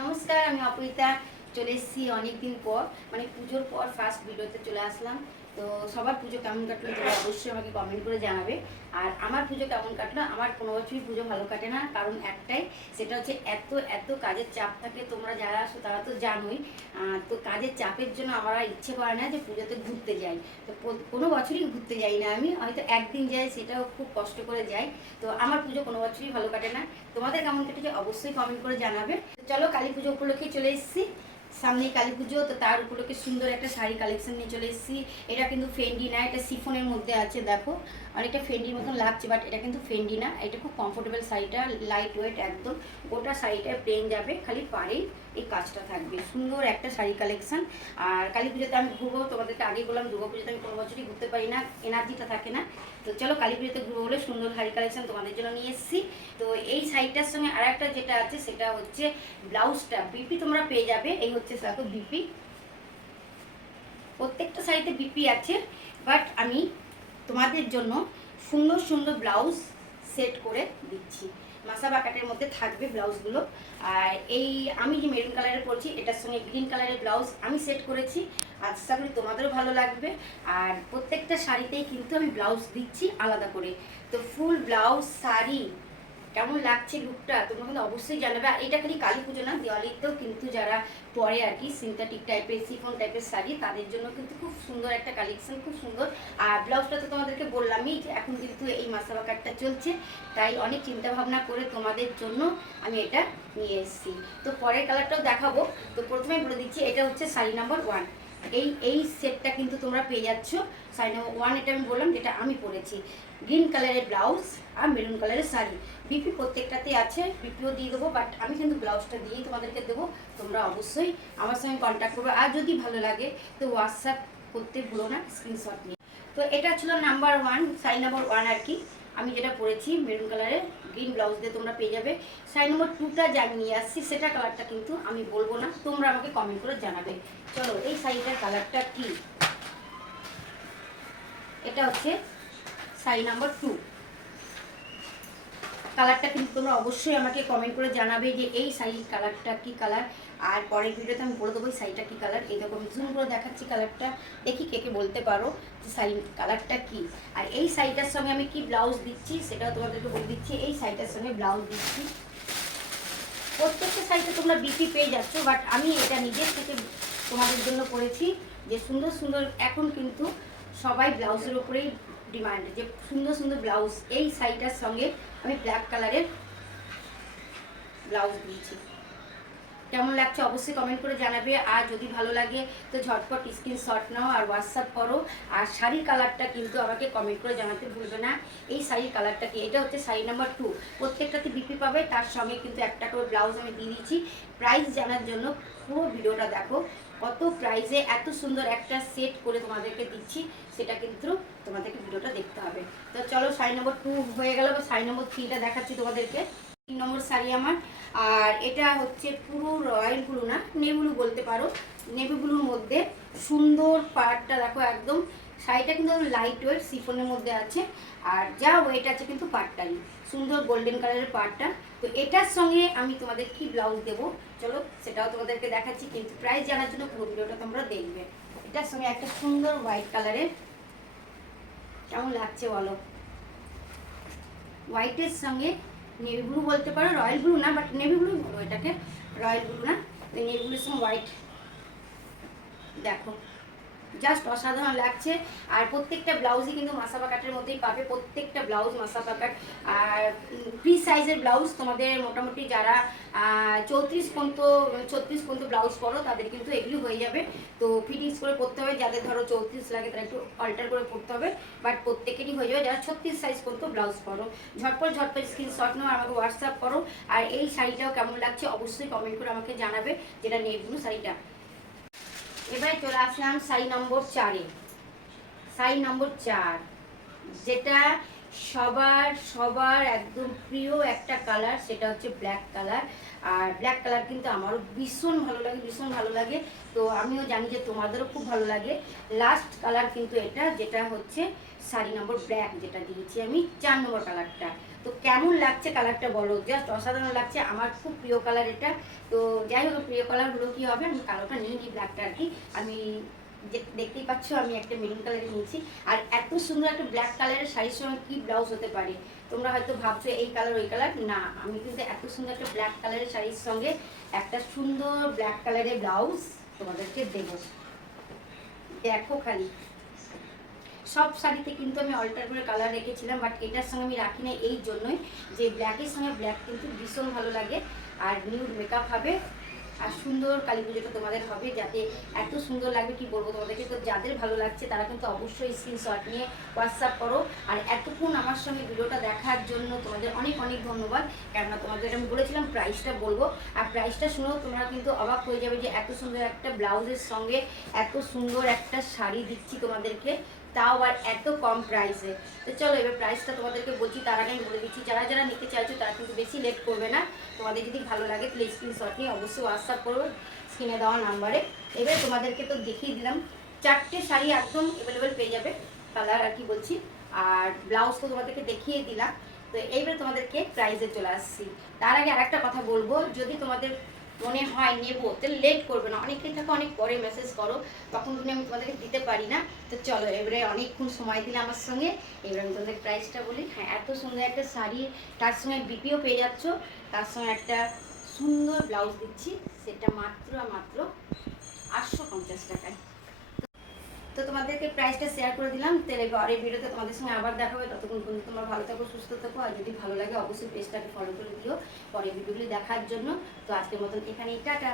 নমস্কার, আমি অপরিতা। চলে এসেছি অনেকদিন পর, মানে পুজোর পর ফার্স্ট ভিডিওতে চলে আসলাম। তো সবার পুজো কেমন কাটলো তোমরা অবশ্যই আমাকে কমেন্ট করে জানাবে। আর আমার পুজো কেমন কাটলো, আমার কোনো বছরই পুজো ভালো কাটে না, কারণ একটাই, সেটা হচ্ছে এত এত কাজের চাপ থাকে। তোমরা যারা আসো তারা তো জানোই। তো কাজের চাপের জন্য আমার আর ইচ্ছে করে না যে পুজোতে ঘুরতে যাই। তো কোনো বছরই ঘুরতে যাই না, আমি হয়তো একদিন যাই, সেটাও খুব কষ্ট করে যাই। তো আমার পুজো কোনো বছরই ভালো কাটে না। তোমাদের কেমন কেটেছে অবশ্যই কমেন্ট করে জানাবে। চলো, কালী পুজো উপলক্ষে চলে এসেছি। সামনেই কালী পুজো, তো তার উপলক্ষে সুন্দর একটা শাড়ি কালেকশন নিয়ে চলে এসেছি। এটা কিন্তু ফেন্ডি না, এটা সিফনের মধ্যে আছে, দেখো অনেকটা ফেন্ডির মতন লাগছে, বাট এটা কিন্তু ফেন্ডি না। এটা খুব কমফোর্টেবল শাড়িটা, লাইট ওয়েট একদম। গোটা শাড়িটা প্লেন যাবে, খালি পাড়েই এই কাজটা থাকবে। সুন্দর একটা শাড়ি কালেকশন। আর কালী পুজোতে আমি ঘুরবো, তোমাদেরকে আগে বললাম দুর্গা পুজোতে আমি কোনো বছরই ঘুরতে পারি না, এনার্জিটা থাকে না। তো চলো কালী পুজোতে ঘুরবো বলে সুন্দর শাড়ি কালেকশন তোমাদের জন্য নিয়ে এসেছি। তো এই শাড়িটার সঙ্গে আর একটা যেটা আছে সেটা হচ্ছে ব্লাউজটা বিপি তোমরা পেয়ে যাবে। এই হচ্ছে দেখো বিপি, প্রত্যেকটা শাড়িতে বিপি আছে, বাট আমি তোমাদের জন্য সুন্দর সুন্দর ব্লাউজ সেট করে দিচ্ছি। মাসা বাকাটের মধ্যে থাকবে ব্লাউজগুলো। আর এই আমি যে মেরুন কালারের পরছি, এটার সঙ্গে গ্রিন কালারের ব্লাউজ আমি সেট করেছি। আশা করি তোমাদেরও ভালো লাগবে। আর প্রত্যেকটা শাড়িতেই কিন্তু আমি ব্লাউজ দিচ্ছি আলাদা করে। তো ফুল ব্লাউজ শাড়ি কেমন লাগছে লুকটা তোমরা কিন্তু অবশ্যই জানাবে। আর এটা খালি কালী পুজো না, দিওয়ালিতেও কিন্তু যারা পরে আর কি সিনথেটিক টাইপের সিফন টাইপের শাড়ি, তাদের জন্য কিন্তু খুব সুন্দর একটা কালেকশন, খুব সুন্দর। আর ব্লাউজটা তো তোমাদেরকে বললামই যে এখন কিন্তু এই মাসাবা কাটটা চলছে, তাই অনেক চিন্তা ভাবনা করে তোমাদের জন্য আমি এটা নিয়ে এসেছি। তো পরের কালারটাও দেখাবো। তো প্রথমে বলে দিচ্ছি, এটা হচ্ছে শাড়ি নাম্বার 1। এই সেটটা কিন্তু তোমরা পেয়ে যাচ্ছ শাড়ি নাম্বার 1। এটা আমি বললাম যেটা আমি পরেছি, গ্রিন কালারের ব্লাউজ আর মেরুন কালারের শাড়ি। বিপি প্রত্যেকটাতে আছে, বিপিও দিয়ে দেবো, বাট আমি কিন্তু ব্লাউজটা দিয়েই তোমাদেরকে দেবো। তোমরা অবশ্যই আমার সঙ্গে কন্ট্যাক্ট করবে, আর যদি ভালো লাগে তো হোয়াটসঅ্যাপ করতে ভুলো না, স্ক্রিনশট নিয়ে। তো এটা ছিল নাম্বার 1, শাড়ি নাম্বার 1 আর কি, আমি যেটা পরেছি মেরুন কালারের গ্রিন ব্লাউজ দিয়ে তোমরা পেয়ে যাবে। শাড়ি নম্বর 2টা যে আমি নিয়ে আসছি, সেটা কালারটা কিন্তু আমি বলবো না, তোমরা আমাকে কমেন্ট করে জানাবে। চলো, এই শাড়িটার কালারটা কি, এটা হচ্ছে শাড়ি নাম্বার 2। কালারটা কিন্তু তোমরা অবশ্যই আমাকে কমেন্ট করে জানাবে যে এই শাড়ির কালারটা কি কালার। আর পরের ভিডিওতে আমি বলে দেবো এই শাড়িটা কী কালার। এই দেখো আমি জুম করে দেখাচ্ছি কালারটা, দেখি কে কে বলতে পারো যে শাড়ির কালারটা কি। আর এই শাড়িটার সঙ্গে আমি কি ব্লাউজ দিচ্ছি সেটাও তোমাদেরকে বলে দিচ্ছি। এই শাড়িটার সঙ্গে ব্লাউজ দিচ্ছি। প্রত্যেকটা শাড়িতে তোমরা বিপি পেয়ে যাচ্ছ, বাট আমি এটা নিজের থেকে তোমাদের জন্য করেছি যে সুন্দর সুন্দর, এখন কিন্তু সবাই ব্লাউজের উপরেই ডিমান্ড, যে সুন্দর সুন্দর ব্লাউজ। এই শাড়িটার সঙ্গে আমি ব্ল্যাক কালারের ব্লাউজ দিয়েছি। কেমন লাগছে অবশ্যই কমেন্ট করে জানাবে। আর যদি ভালো লাগে তো ঝটপট স্ক্রিনশট নাও আর হোয়াটসঅ্যাপ করো। আর শাড়ির কালারটা কিন্তু আমাকে কমেন্ট করে জানাতে ভুলবে না, এই শাড়ির কালারটা কি। এটা হচ্ছে শাড়ি নাম্বার 2, প্রত্যেকটাতে বিপি পাবে, তার সঙ্গে কিন্তু একটা করে ব্লাউজ আমি দিয়ে দিয়েছি। প্রাইস জানার জন্য পুরো ভিডিওটা দেখো, কত প্রাইসে এত সুন্দর একটা সেট করে তোমাদেরকে দিচ্ছি, সেটা কিন্তু তোমাদেরকে ভিডিওটা দেখতে হবে। তো চলো, শাড়ি নম্বর 2 হয়ে গেল, বা শাড়ি নম্বর 3টা দেখাচ্ছি তোমাদেরকে। 3 নম্বর শাড়ি আমার। আর এটা হচ্ছে পুরো রয়্যাল ব্লু না, নেভি ব্লু বলতে পারো, নেভি ব্লুর মধ্যে সুন্দর পাড়টা দেখো একদম। শাড়িটা কিন্তু লাইট ওয়েট সিফনের মধ্যে আছে, আর যা ওয়েট আছে কিন্তু পাড়টাই সুন্দর গোল্ডেন কালারের পাড়টা। তো এটার সঙ্গে আমি তোমাদের কি ব্লাউজ দেবো চলো সেটাও তোমাদেরকে দেখাচ্ছি, কিন্তু প্রাইস জানার জন্য পুরো ভিডিওটা তোমরা দেখবে। এটার সঙ্গে একটা সুন্দর হোয়াইট কালারের, কেমন লাগছে বলো। হোয়াইটের সঙ্গে নেভি ব্লু বলতে পারো, রয়্যাল ব্লু না, বাট নেভি ব্লু বলো এটাকে, রয়্যাল ব্লু না। নেভি ব্লুর সঙ্গে হোয়াইট, দেখো জাস্ট অসাধারণ লাগছে। আর প্রত্যেকটা ব্লাউজই কিন্তু মাসাবা কাটের মধ্যেই পাবে, প্রত্যেকটা ব্লাউজ মাসাবা কাট। আর ফ্রি সাইজের ব্লাউজ তোমাদের মোটামুটি যারা 34 পর্যন্ত 36 পর্যন্ত ব্লাউজ পরো তাদের কিন্তু এগুলি হয়ে যাবে। তো ফিটিংস করে পরতে হবে, যাদের ধরো 34 লাগে তারা একটু অল্টার করে পরতে হবে, বাট প্রত্যেকেরই হয়ে যাবে যারা 36 সাইজ পর্যন্ত ব্লাউজ পরো। ঝটপট ঝটপট স্ক্রিনশট নাও, আমাকে হোয়াটসঅ্যাপ করো। আর এই শাড়িটাও কেমন লাগছে অবশ্যই কমেন্ট করে আমাকে জানাবে, যেটা নেভি ব্লু শাড়িটা। এবারে চলে আসলাম শাড়ি নম্বর 4-এ। শাড়ি নম্বর 4, যেটা সবার সবার একদম প্রিয় একটা কালার, সেটা হচ্ছে ব্ল্যাক কালার। আর ব্ল্যাক কালার কিন্তু আমারও ভীষণ ভালো লাগে, ভীষণ ভালো লাগে। তো আমিও জানি যে তোমাদেরও খুব ভালো লাগে। লাস্ট কালার কিন্তু এটা, যেটা হচ্ছে শাড়ি নম্বর ব্ল্যাক, যেটা দিয়েছি আমি 4 নম্বর কালারটা। তো কেমন লাগছে কালারটা বলো, জাস্ট অসাধারণ লাগছে, আমার খুব প্রিয় কালার এটা। তো যাই হোক, প্রিয় কালার হলো কী হবে, আমি কালোটা নিয়ে নিই, ব্ল্যাকটা আর কি। আমি দেখতেই পাচ্ছ আমি একটা মেরুন কালারে নিয়েছি। আর এত সুন্দর একটা ব্ল্যাক কালারের শাড়ির সঙ্গে কী ব্লাউজ হতে পারে, তোমরা হয়তো ভাবছো এই কালার ওই কালার, না আমি কিন্তু এত সুন্দর একটা ব্ল্যাক কালারের শাড়ির সঙ্গে একটা সুন্দর ব্ল্যাক কালারের ব্লাউজ তোমাদেরকে দেবো। দেখো খালি, সব শাড়িতে কিন্তু আমি অল্টার করে কালার রেখেছিলাম, বাট এটার সঙ্গে আমি রাখি না এই জন্যই যে ব্ল্যাকের সঙ্গে ব্ল্যাক কিন্তু ভীষণ ভালো লাগে। আর নিউড মেকআপ হবে, আর সুন্দর কালী পুজোটা তোমাদের হবে, যাতে এত সুন্দর লাগবে কি বলবো তোমাদেরকে। তো যাদের ভালো লাগছে তারা কিন্তু অবশ্যই স্ক্রিনশট নিয়ে হোয়াটসঅ্যাপ করো। আর এতক্ষণ আমার সঙ্গে ভিডিওটা দেখার জন্য তোমাদের অনেক অনেক ধন্যবাদ। কেননা তোমাদের আমি বলেছিলাম প্রাইসটা বলবো, আর প্রাইসটা শুনেও তোমরা কিন্তু অবাক হয়ে যাবে যে এত সুন্দর একটা ব্লাউজের সঙ্গে এত সুন্দর একটা শাড়ি দিচ্ছি তোমাদেরকে, তাও আর এত কম প্রাইসে। তো চলো এবার প্রাইসটা তোমাদেরকে বলছি, তার আগে আমি বলে দিচ্ছি যারা যারা নিতে চাইছো তারা কিন্তু বেশি লেট করবে না। তোমাদের যদি ভালো লাগে তাহলে স্ক্রিনশট নিয়ে অবশ্যই হোয়াটসঅ্যাপ করো স্ক্রিনে দেওয়া নাম্বারে। এবার তোমাদেরকে তো দেখিয়ে দিলাম, 4টে শাড়ি একদম অ্যাভেলেবেল পেয়ে যাবে, কালার আর কি বলছি, আর ব্লাউজ তো তোমাদেরকে দেখিয়ে দিলাম। তো এইবার তোমাদেরকে প্রাইসে চলে আসছি। তার আগে আরেকটা কথা বলবো, যদি তোমাদের মনে হয় নেবো তাহলে লেট করবে না, অনেকেই থাকে অনেক পরে মেসেজ করো, তখন কিন্তু আমি তোমাদেরকে দিতে পারি না। তো চলো এবারে অনেকক্ষণ সময় দিলে আমার সঙ্গে, এবার আমি তোমাদের প্রাইসটা বলি। হ্যাঁ, এত সুন্দর একটা শাড়ি, তার সঙ্গে বিপিও পেয়ে যাচ্ছ, তার সঙ্গে একটা সুন্দর ব্লাউজ দিচ্ছি, সেটা মাত্র মাত্র 850 টাকায়। তো তোমাদেরকে প্রাইসটা শেয়ার করে দিলাম। তাহলে পরের ভিডিওতে তোমাদের সঙ্গে আবার দেখা হবে, ততক্ষণ পর্যন্ত তোমরা ভালো থাকো, সুস্থ থাকো, আর যদি ভালো লাগে অবশ্যই পেজটাকে ফলো করে দিও পরের ভিডিওগুলি দেখার জন্য। তো আজকের মতন এখানেই টাটা।